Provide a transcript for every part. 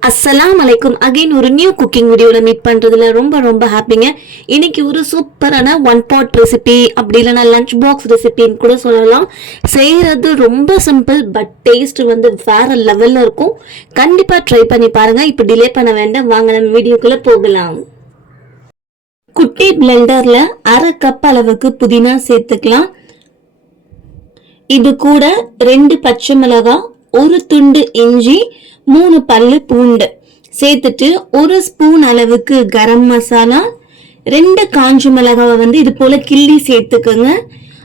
அஸ்ஸலாம் அலைக்கும் அகைன் ஒரு நியூ குக்கிங் வீடியோவில் மீட் பண்ணுறதுல ரொம்ப ரொம்ப ஹாப்பிங்க இன்னைக்கு ஒரு சூப்பரான ஒன் பாட் ரெசிபி அப்படி இல்லைனா லஞ்ச் பாக்ஸ் ரெசிபின்னு கூட சொல்லலாம். செய்கிறது ரொம்ப சிம்பிள் பட் டேஸ்ட் வந்து வேற லெவலில் இருக்கும். கண்டிப்பாக ட்ரை பண்ணி பாருங்கள் இப்போ டிலே பண்ண வேண்டாம். வாங்க நம்ம வீடியோக்குள்ளே போகலாம். குட்டி பிளெண்டரில் அரை கப் அளவுக்கு புதினா சேர்த்துக்கலாம். இது கூட ரெண்டு பச்சை மிளகாய் ஒரு துண்டு இஞ்சி மூணு பல்லு பூண்டு. சேர்த்துட்டு ஒரு ஸ்பூன் அளவுக்கு கரம் மசாலா ரெண்டு காஞ்சி மிளகாவை வந்து இது போல கிள்ளி சேர்த்துக்கோங்க.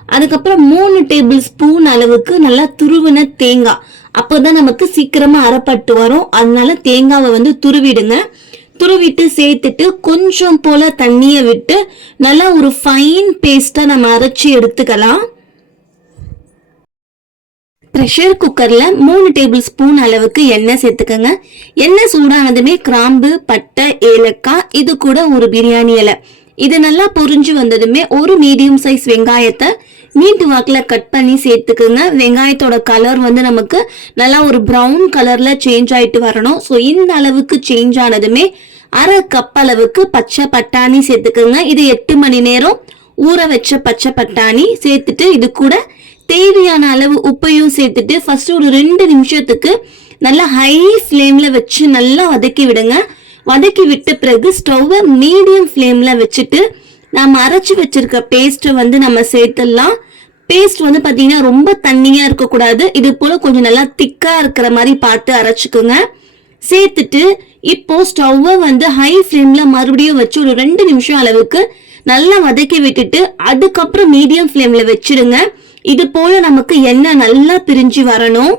அதுக்கப்புறம் மூணு டேபிள் ஸ்பூன் அளவுக்கு நல்லா துருவின தேங்காய். அப்போதான் நமக்கு சீக்கிரமா அரைப்பட்டு வரும். அதனால தேங்காவை வந்து துருவிடுங்க. துருவிட்டு சேர்த்துட்டு கொஞ்சம் போல தண்ணியை விட்டு நல்லா ஒரு ஃபைன் பேஸ்டா நம்ம அரைச்சி எடுத்துக்கலாம். ப்ரெஷர் குக்கரில் மூணு டேபிள் ஸ்பூன் அளவுக்கு எண்ணெய் சேர்த்துக்கோங்க. எண்ணெய் சூடானதுமே கிராம்பு பட்டை ஏலக்காய் இது கூட ஒரு பிரியாணி இலை. இது நல்லா பொரிஞ்சு வந்ததுமே ஒரு மீடியம் சைஸ் வெங்காயத்தை நீட்டு வாக்கில் கட் பண்ணி சேர்த்துக்குங்க. வெங்காயத்தோட கலர் வந்து நமக்கு நல்லா ஒரு ப்ரௌன் கலரில் சேஞ்ச் ஆகிட்டு வரணும். ஸோ இந்த அளவுக்கு சேஞ்ச் ஆனதுமே அரை கப் அளவுக்கு பச்சை பட்டாணி சேர்த்துக்குங்க. இது எட்டு மணி நேரம் ஊற வச்ச பச்சை பட்டாணி சேர்த்துட்டு இது கூட தேவையான அளவு உப்பையும் சேர்த்துட்டு ஃபர்ஸ்ட் ஒரு ரெண்டு நிமிஷத்துக்கு நல்லா ஹை ஃப்ளேம்ல வச்சு நல்லா வதக்கி விடுங்க. வதக்கி விட்ட பிறகு ஸ்டவ்வை மீடியம் ஃப்ளேம்ல வச்சுட்டு நம்ம அரைச்சி வச்சிருக்க பேஸ்ட்டை வந்து நம்ம சேர்த்துடலாம். பேஸ்ட் வந்து பார்த்தீங்கன்னா ரொம்ப தண்ணியாக இருக்கக்கூடாது. இது போல் கொஞ்சம் நல்லா திக்காக இருக்கிற மாதிரி பார்த்து அரைச்சிக்கோங்க. சேர்த்துட்டு இப்போ ஸ்டவ்வை வந்து ஹை ஃப்ளேம்ல மறுபடியும் வச்சு ஒரு ரெண்டு நிமிஷம் அளவுக்கு நல்லா வதக்கி விட்டுட்டு அதுக்கப்புறம் மீடியம் ஃப்ளேம்ல வச்சிடுங்க இது போல நமக்கு எண்ணெய் நல்லா பிரிஞ்சு வரணும்?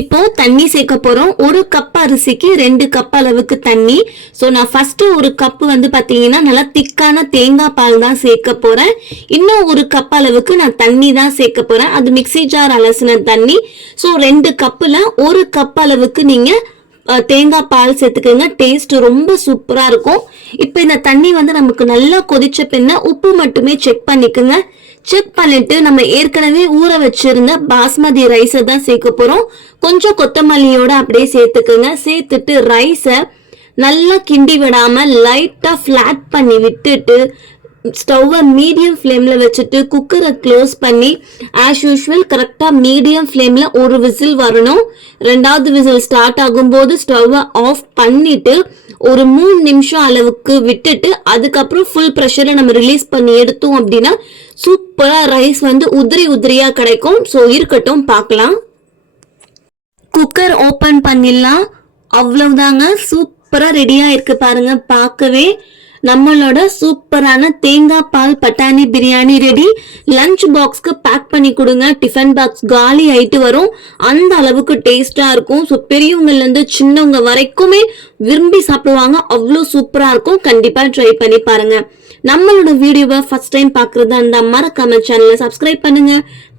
இப்போ தண்ணி சேர்க்க போறோம். ஒரு கப் அரிசிக்கு ரெண்டு கப் அளவுக்கு தண்ணி. ஸோ நான் ஃபர்ஸ்ட் ஒரு கப் வந்து பார்த்தீங்கன்னா நல்லா திக்கான தேங்காய் பால் தான் சேர்க்க போறேன். இன்னும் ஒரு கப் அளவுக்கு நான் தண்ணி தான் சேர்க்க போறேன். அது மிக்ஸி ஜார் அலசின தண்ணி. ஸோ ரெண்டு கப்பில் ஒரு கப் அளவுக்கு நீங்க தேங்காய் பால் சேர்த்துக்கோங்க. டேஸ்ட் ரொம்ப சூப்பராக இருக்கும். இப்போ இந்த தண்ணி வந்து நமக்கு நல்லா கொதிச்ச பின்ன உப்பு மட்டுமே செக் பண்ணிக்கோங்க. செக் பண்ணிட்டு நம்ம ஏற்கனவே ஊற வச்சிருந்த பாஸ்மதி ரைஸை தான் சேர்க்க போகிறோம் கொஞ்சம் கொத்தமல்லியோட அப்படியே சேர்த்துக்குங்க. சேர்த்துட்டு ரைஸை நல்லா கிண்டி விடாமல் லைட்டாக ஃப்ளாட் பண்ணி விட்டுட்டு ஸ்டவ்வை மீடியம் ஃப்ளேமில் வச்சுட்டு குக்கரை க்ளோஸ் பண்ணி ஆஸ் யூஷுவல் கரெக்டாக மீடியம் ஃப்ளேமில் ஒரு விசில் வரணும். ரெண்டாவது விசில் ஸ்டார்ட் ஆகும்போது ஸ்டவ்வை ஆஃப் பண்ணிவிட்டு ஒரு மூணு நிமிஷம் அளவுக்கு விட்டுட்டு அதுக்கப்புறம் ஃபுல் ப்ரெஷரை நம்ம ரிலீஸ் பண்ணி எடுத்தோம் அப்படின்னா சூப்பராக ரைஸ் வந்து உதிரி உதிரியாக கிடைக்கும். ஸோ இருக்கட்டும் பார்க்கலாம். குக்கர் ஓப்பன் பண்ணிடலாம். அவ்வளவுதாங்க. சூப்பராக ரெடியாக இருக்குது பாருங்க. பார்க்கவே நம்மளோட சூப்பரான தேங்காய் பால் பட்டாணி பிரியாணி ரெடி லஞ்ச் பாக்ஸ்க்கு பேக் பண்ணி கொடுங்க. டிஃபன் பாக்ஸ் காலி ஆயிட்டு வரும். அந்த அளவுக்கு டேஸ்டா இருக்கும். ஸோ பெரியவங்கலேருந்து சின்னவங்க வரைக்குமே விரும்பி சாப்பிடுவாங்க. அவ்வளோ சூப்பராக இருக்கும். கண்டிப்பாக ட்ரை பண்ணி பாருங்கள் நம்மளோட வீடியோவை ஃபர்ஸ்ட் டைம் பார்க்குறதா இருந்தா மறக்காம சேனலை சப்ஸ்கிரைப் பண்ணுங்க.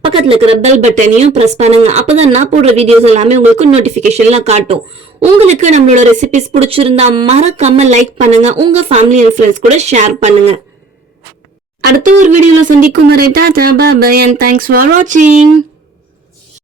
பக்கத்துல இருக்கிற பெல் பட்டனையும் பிரஸ் பண்ணுங்க. அப்பதான் நான் போடுற வீடியோஸ் எல்லாமே உங்களுக்கு நோட்டிபிகேஷன்ல காட்டும். உங்களுக்கு நம்மளோட ரெசிபிஸ் பிடிச்சிருந்தா மறக்காம லைக் பண்ணுங்க. உங்க ஃபேமிலி அண்ட் ஃப்ரெண்ட்ஸ் கூட ஷேர் பண்ணுங்க. அடுத்த ஒரு வீடியோல சந்திக்கும் வரை tata bye and thanks for வாட்சிங்